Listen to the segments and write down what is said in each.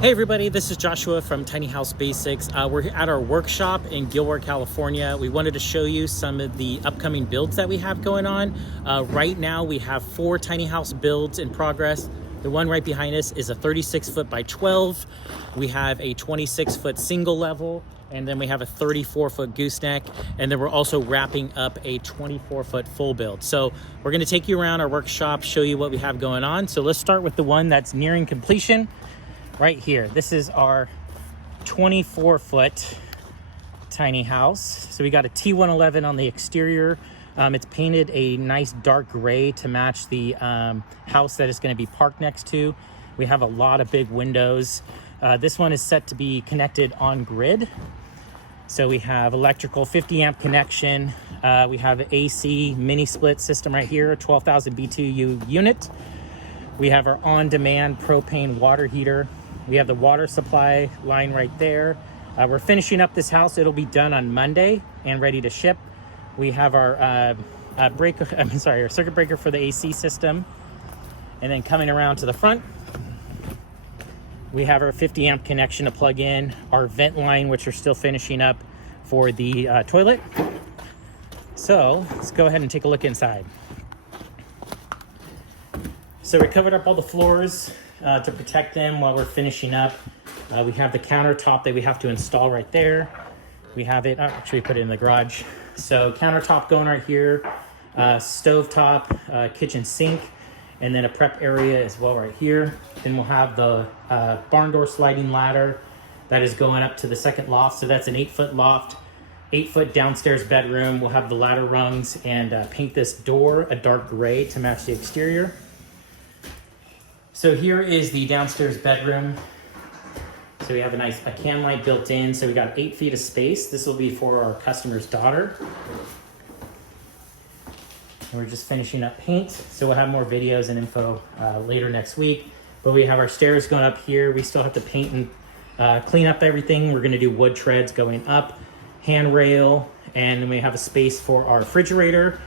Hey everybody, this is Joshua from Tiny House Basics. We're at our workshop in Gilroy, California. We wanted to show you some of the upcoming builds that we have going on. Right now we have 4 tiny house builds in progress. The one right behind us is a 36 foot by 12. We have a 26 foot single level, and then we have a 34 foot gooseneck, and then we're also wrapping up a 24 foot full build. So we're gonna take you around our workshop, show you what we have going on. So let's start with the one that's nearing completion. Right here, this is our 24 foot tiny house. So we got a T111 on the exterior. It's painted a nice dark gray to match the house that it's going to be parked next to. We have a lot of big windows. This one is set to be connected on grid. So we have electrical 50 amp connection. We have an AC mini split system right here, a 12,000 BTU unit. We have our on-demand propane water heater. We have the water supply line right there. We're finishing up this house. It'll be done on Monday and ready to ship. We have our our circuit breaker for the AC system. And then coming around to the front, we have our 50 amp connection to plug in, our vent line, which we're still finishing up for the toilet. So let's go ahead and take a look inside. So we covered up all the floors to protect them while we're finishing up. We have the countertop that we have to install right there. We have it, actually put it in the garage. So countertop going right here, stovetop, kitchen sink, and then a prep area as well right here. Then we'll have the barn door sliding ladder that is going up to the second loft. So that's an 8 foot loft, 8 foot downstairs bedroom. We'll have the ladder rungs and paint this door a dark gray to match the exterior. So here is the downstairs bedroom. So we have a can light built in. So we got 8 feet of space. This will be for our customer's daughter. And we're just finishing up paint. So we'll have more videos and info later next week. But we have our stairs going up here. We still have to paint and clean up everything. We're gonna do wood treads going up, handrail, and then we have a space for our refrigerator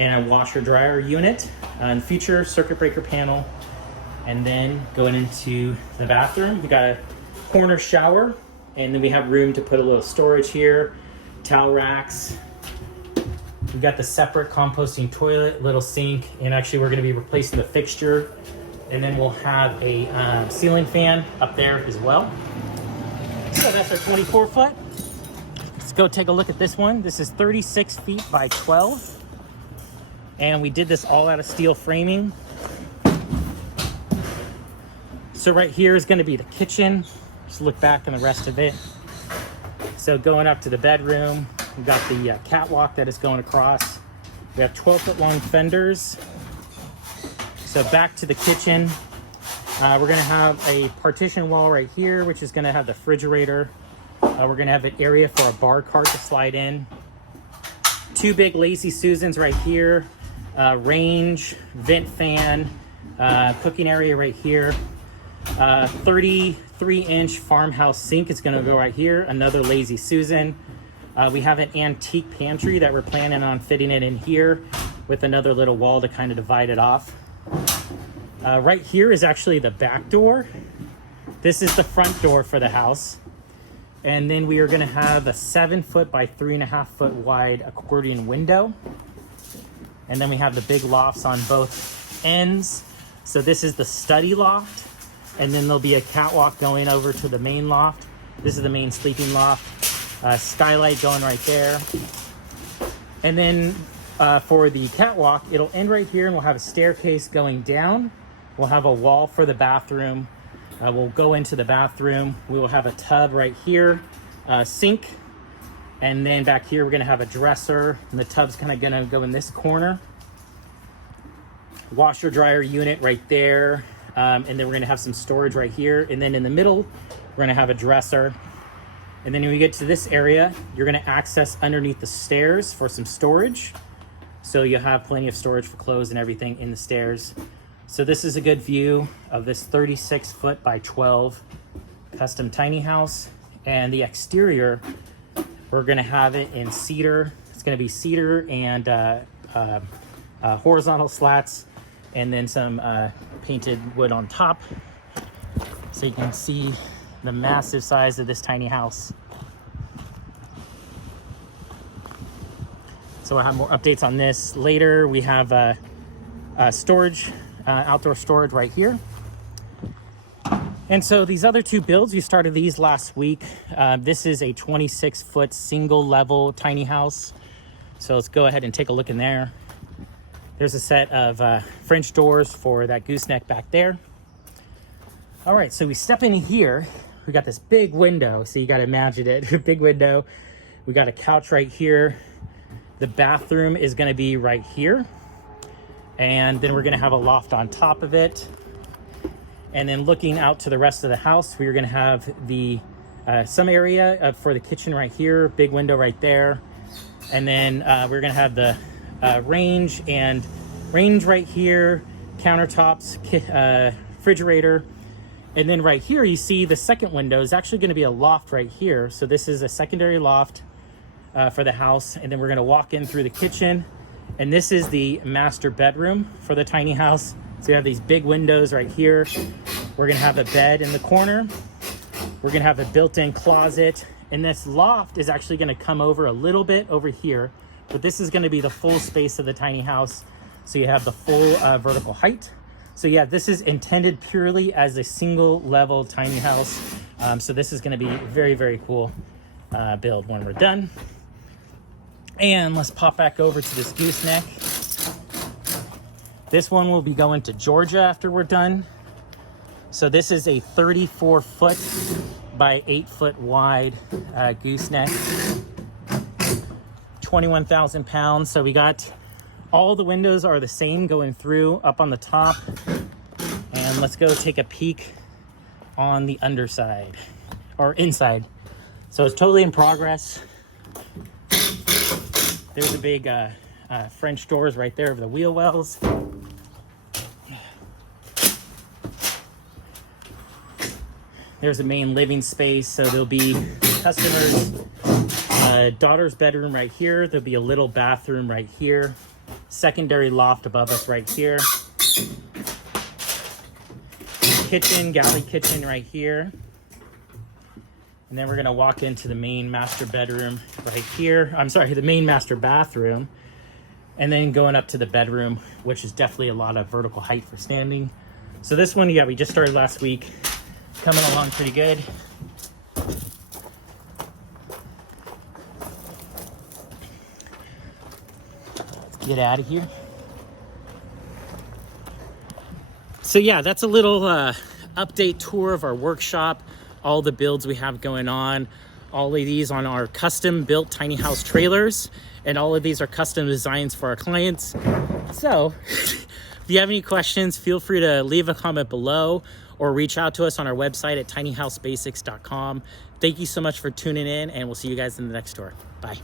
and a washer dryer unit, and future circuit breaker panel. And then going into the bathroom, we got a corner shower, and then we have room to put a little storage here, towel racks. We've got the separate composting toilet, little sink, and actually we're gonna be replacing the fixture. And then we'll have a ceiling fan up there as well. So that's our 24 foot. Let's go take a look at this one. This is 36 feet by 12. And we did this all out of steel framing. So right here is gonna be the kitchen. Just look back on the rest of it. So going up to the bedroom, we've got the catwalk that is going across. We have 12 foot long fenders. So back to the kitchen. We're gonna have a partition wall right here, which is gonna have the refrigerator. We're gonna have an area for a bar cart to slide in. 2 big Lazy Susans right here. Range, vent fan, cooking area right here. 33-inch farmhouse sink is going to go right here. Another Lazy Susan. We have an antique pantry that we're planning on fitting it in here with another little wall to kind of divide it off. Right here is actually the back door. This is the front door for the house. And then we are going to have a 7 foot by 3.5 foot wide accordion window. And then we have the big lofts on both ends. So this is the study loft. And then there'll be a catwalk going over to the main loft. This is the main sleeping loft. Skylight going right there. And then for the catwalk, it'll end right here, and we'll have a staircase going down. We'll have a wall for the bathroom. We'll go into the bathroom. We will have a tub right here, sink. And then back here, we're gonna have a dresser, and the tub's kind of gonna go in this corner. Washer dryer unit right there. And then we're gonna have some storage right here. And then in the middle, we're gonna have a dresser. And then when we get to this area, you're gonna access underneath the stairs for some storage. So you'll have plenty of storage for clothes and everything in the stairs. So this is a good view of this 36 foot by 12 custom tiny house. And the exterior, we're gonna have it in cedar. It's gonna be cedar and horizontal slats, and then some painted wood on top. So you can see the massive size of this tiny house. So we'll have more updates on this later. We have storage, outdoor storage right here. And so these other two builds, we started these last week. This is a 26-foot single level tiny house. So let's go ahead and take a look in there. There's a set of French doors for that gooseneck back there. All right, so we step in here. We got this big window, so you got to imagine it, big window. We got a couch right here. The bathroom is going to be right here. And then we're going to have a loft on top of it. And then looking out to the rest of the house, we're going to have the some area for the kitchen right here, big window right there. And then we're going to have the range right here, countertops, refrigerator. And then right here, you see the second window is actually going to be a loft right here. So this is a secondary loft for the house. And then we're going to walk in through the kitchen. And this is the master bedroom for the tiny house. So you have these big windows right here. We're gonna have a bed in the corner. We're gonna have a built-in closet. And this loft is actually gonna come over a little bit over here, but this is gonna be the full space of the tiny house. So you have the full vertical height. So yeah, this is intended purely as a single level tiny house. So this is gonna be very, very cool build when we're done. And let's pop back over to this gooseneck. This one will be going to Georgia after we're done. So this is a 34-foot by 8-foot wide gooseneck, 21,000 pounds. So we got all the windows are the same going through up on the top. And let's go take a peek on the underside or inside. So it's totally in progress. There's a big French doors right there of the wheel wells. There's a main living space, so there'll be customers' daughter's bedroom right here. There'll be a little bathroom right here. Secondary loft above us right here. Kitchen, galley kitchen right here. And then we're gonna walk into the main master bedroom right here. I'm sorry, the main master bathroom. And then going up to the bedroom, which is definitely a lot of vertical height for standing. So this one, yeah, we just started last week. Coming along pretty good. Let's get out of here. So yeah, that's a little update tour of our workshop, all the builds we have going on, all of these on our custom built tiny house trailers, and all of these are custom designs for our clients. So if you have any questions, feel free to leave a comment below or reach out to us on our website at tinyhousebasics.com. Thank you so much for tuning in, and we'll see you guys in the next tour. Bye.